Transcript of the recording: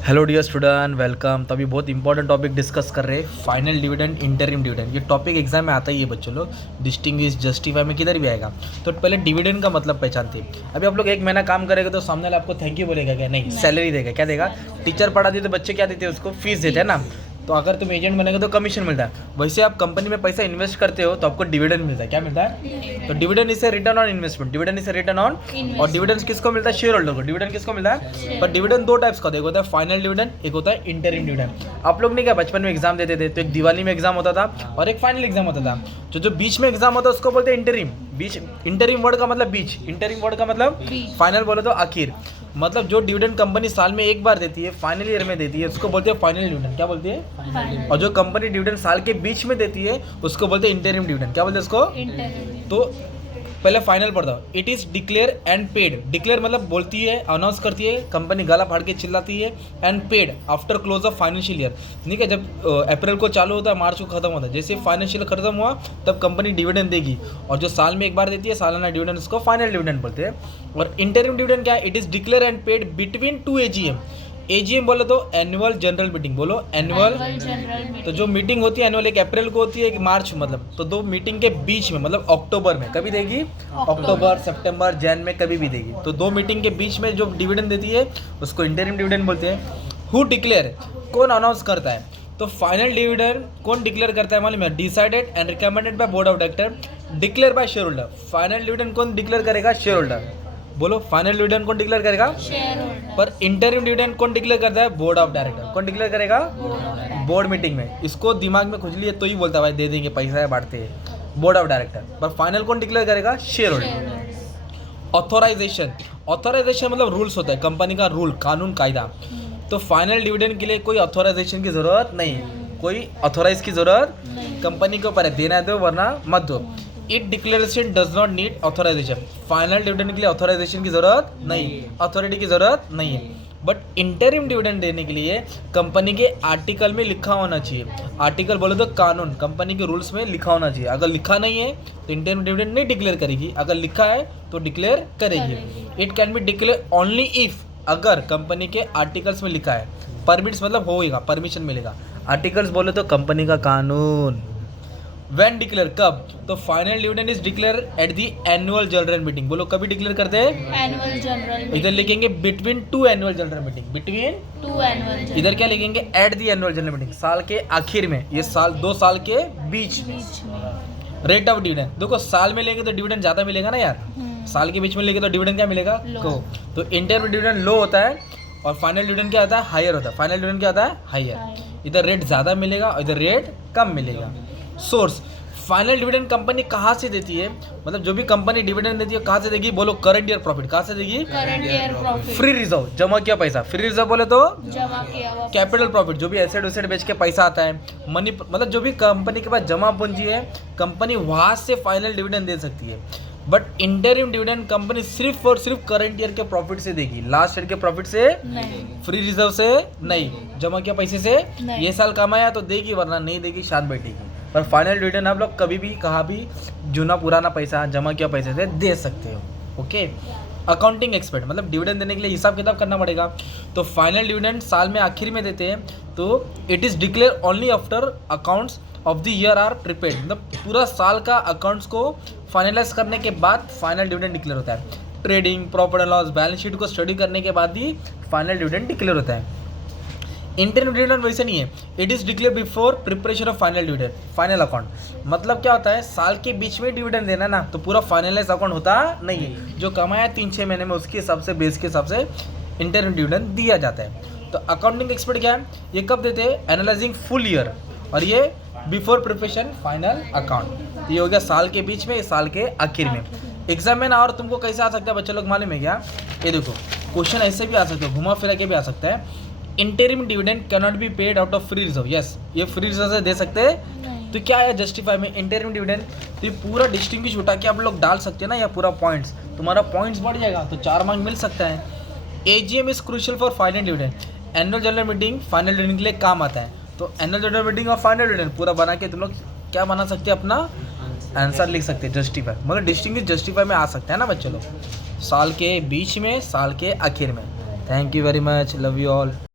Hello dear student, welcome. तो अभी बहुत इंपॉर्टेंट टॉपिक डिस्कस कर रहे हैं, फाइनल डिविडेंड, इंटरिम डिविडेंड। ये टॉपिक एग्जाम में आता ही है बच्चों लोग, डिस्टिंग्विश, जस्टिफाई में किधर भी आएगा। तो पहले डिविडेंड का मतलब पहचानते। अभी आप लोग एक महीना काम करेंगे तो सामने वाला आपको थैंक यू बोलेगा क्या? नहीं, सैलरी देगा। क्या देगा? टीचर पढ़ा दी तो बच्चे क्या देते हैं उसको? फीस देते हैं ना। तो अगर तुम एजेंट बनेगे तो कमीशन मिलता है। वैसे आप कंपनी में पैसा इन्वेस्ट करते हो तो आपको डिविडेंड मिलता है। क्या मिलता है? तो dividend is return on investment, dividend is return on. और डिविडेंड किसको मिलता है? शेयर होल्डर को। डिविडेंड किसको मिलता है? पर डिविडेंड दो टाइप्स का, एक होता है फाइनल डिविडेंड, एक होता है इंटरिम डिविडेंड। आप लोग नहीं क्या बचपन में एग्जाम देते थे? तो एक दिवाली में एग्जाम होता था और एक फाइनल एग्जाम होता था। जो बीच में एग्जाम होता है उसको बोलते हैं इंटरिम। बीच, इंटरिम वर्ड का मतलब बीच, इंटरिम वर्ड का मतलब फाइनल बोले तो आखिर। मतलब जो डिविडेंड कंपनी साल में एक बार देती है, फाइनल ईयर में देती है, उसको बोलते हैं फाइनल डिविडेंड। क्या बोलते हैं? और जो कंपनी डिविडेंड साल के बीच में देती है उसको बोलते हैं इंटरिम डिविडेंड। क्या बोलते हैं उसको? तो पहले फाइनल पढ़ दो। It is declare and paid. Declare मतलब बोलती है, अनाउंस करती है, कंपनी गाला फाड़ के चिल्लाती है। And paid after close of financial year. ठीक है, जब अप्रैल को चालू होता है, मार्च को खत्म होता है, जैसे फाइनेंशियल खत्म हुआ तब कंपनी डिविडेंड देगी। और जो साल में एक बार देती है सालाना डिविडेंड, उसको फाइनल डिविडेंड बोलते हैं। और इंटरिम डिविडेंड क्या है? It is declare and paid between two AGM. AGM बोलो तो एनुअल जनरल मीटिंग। बोलो एनुअल जनरल। तो जो मीटिंग होती है एनुअल, एक अप्रैल को होती है, एक मार्च, मतलब तो दो मीटिंग के बीच में, मतलब अक्टूबर में कभी देगी, अक्टूबर, सितंबर, जैन में कभी भी देगी। तो दो मीटिंग के बीच में जो डिविडेंड देती है उसको इंटरिम डिविडेंड बोलते हैं। हु डिक्लेयर, कौन अनाउंस करता है? तो फाइनल डिविडेंड कौन डिक्लेयर करता है मालूम है? Decided and recommended by board of director, declare by share holder. Final dividend कौन डिक्लेयर करेगा? Share holder. बोलो, फाइनल डिविडेंड कौन डिक्लेयर करेगा? Share holder. पर इंटरिम डिविडेंड कौन डिक्लेयर करता है? Board of director. कौन डिक्लेयर करेगा? बोर्ड मीटिंग में। इसको दिमाग में खुजली है तो ही बोलता है भाई दे देंगे, पैसा है बांटते हैं, बोर्ड ऑफ डायरेक्टर। पर फाइनल कौन डिक्लेयर करेगा? Share holder. ऑथोराइजेशन, ऑथोराइजेशन मतलब रूल्स होता है, कंपनी का रूल, कानून, कायदा। तो फाइनल डिविडेंड के लिए कोई ऑथोराइजेशन की जरूरत नहीं, कोई ऑथोराइज की जरूरत कंपनी के ऊपर है, देना दो वरना मत दो। It declaration does not need authorization. Final dividend के लिए ऑथोराइजेशन की जरूरत नहीं, अथॉरिटी की जरूरत नहीं है। बट इंटरिम डिविडेंड देने के लिए कंपनी के आर्टिकल में लिखा होना चाहिए। आर्टिकल बोले तो कानून, कंपनी के रूल्स में लिखा होना चाहिए। अगर लिखा नहीं है तो इंटरिम डिविडेंड नहीं डिक्लेयर करेगी, अगर लिखा है तो डिक्लेयर करेगी। It can be declare only if, अगर कंपनी के आर्टिकल्स में लिखा है। परमिट्स मतलब होएगा, परमिशन मिलेगा। आर्टिकल्स बोले तो कंपनी का कानून। व्हेन डिक्लेयर, कब? तो final dividend is declare at the annual general meeting. बोलो कभी डिक्लेयर करते हैं? Annual general. इधर लिखेंगे between two annual general meeting, between two annual. इधर क्या लिखेंगे? At the annual general meeting, साल के आखिर में, ये साल, दो साल के बीच में। रेट ऑफ डिविडेंड, देखो साल में लेंगे तो डिविडेंड ज्यादा मिलेगा ना यार, साल के बीच में लेंगे तो डिविडेंड क्या मिलेगा? को। तो इंटरिम डिविडेंड लो होता है और फाइनल डिविडेंड क्या होता है? हायर होता है। फाइनल डिविडेंड क्या होता है? हायर। इधर रेट ज़्यादा मिलेगा और इधर रेट कम मिलेगा। सोर्स, फाइनल डिविडेंड कंपनी कहाँ से देती है? मतलब जो भी कंपनी डिविडेंड देती है कहाँ से देगी? बोलो करंट ईयर प्रॉफिट। कहाँ से देगी? Current year profit. Free reserve, जमा किया पैसा। फ्री रिजर्व बोले तो जमा किया हुआ कैपिटल प्रॉफिट, जो भी एसेट वेसेट बेच के पैसा आता है, मनी, मतलब जो भी कंपनी के पास जमा पूंजी है, कंपनी वहाँ से फाइनल डिविडेंड दे सकती है। बट इंटरिम डिविडेंड कंपनी सिर्फ और सिर्फ करंट ईयर के प्रॉफिट से देगी, लास्ट ईयर के प्रॉफिट से नहीं, फ्री रिजर्व से नहीं, जमा किया पैसे से नहीं। ये साल कमाया तो देगी वरना नहीं देगी, शांत बैठेगी। पर फाइनल डिविडेंड आप लोग कभी भी कहाँ भी जुना पुराना पैसा, जमा किया पैसे से दे सकते हो। ओके। अकाउंटिंग एक्सपर्ट, मतलब डिविडेंड देने के लिए हिसाब किताब करना पड़ेगा। तो फाइनल डिविडेंड साल में आखिर में देते हैं। तो it is declare only after accounts of the year are prepared, मतलब पूरा साल का अकाउंट्स को फाइनलाइज करने के बाद फाइनल डिविडेंड डिक्लेयर होता है। Trading, profit and loss, balance sheet को स्टडी करने के बाद ही फाइनल डिविडेंड डिक्लेयर होता है। इंटरिम डिविडेंड वैसे नहीं है, it is declare before preparation of final dividend, final account. मतलब क्या होता है? साल के बीच में डिविडेंड देना ना, तो पूरा फाइनलाइज अकाउंट होता नहीं है। जो कमाया 3-6 महीने में उसके हिसाब से, बेस के हिसाब से इंटरिम डिविडेंड दिया जाता है। तो अकाउंटिंग एक्सपर्ट क्या है? ये कब देते हैं? एनालाइजिंग फुल ईयर, और ये बिफोर प्रिपरेशन फाइनल अकाउंट। ये हो गया साल के बीच में, साल के आखिर में। एग्जाम में ना और तुमको कैसे आ सकता है बच्चे लोग मालूम है क्या? ये देखो क्वेश्चन ऐसे भी आ सकते हैं, घुमा फिरा के भी आ सकता है। Interim dividend can not be paid out of free reserve. Yes, ये फ्री रिजर्व से दे सकते हैं। तो क्या है जस्टिफाई में इंटरिम डिविडेंड? तो ये पूरा डिस्टिंग्विश उठा के आप लोग डाल सकते हैं ना, या पूरा पॉइंट्स, तुम्हारा पॉइंट्स बढ़ जाएगा तो 4 मार्क मिल सकता है। AGM is crucial for final dividend. Annual general meeting final dividend के लिए काम आता है। तो एनुअल जनरल मीटिंग और फाइनल डिविडेंड पूरा बना के तुम लोग क्या बना सकते हैं? अपना आंसर लिख सकते हैं, जस्टिफाई, मतलब डिस्टिंग्विश जस्टिफाई में आ सकता है ना बच्चे लोग, साल के बीच में, साल के आखिर में। Thank you very much, love you all.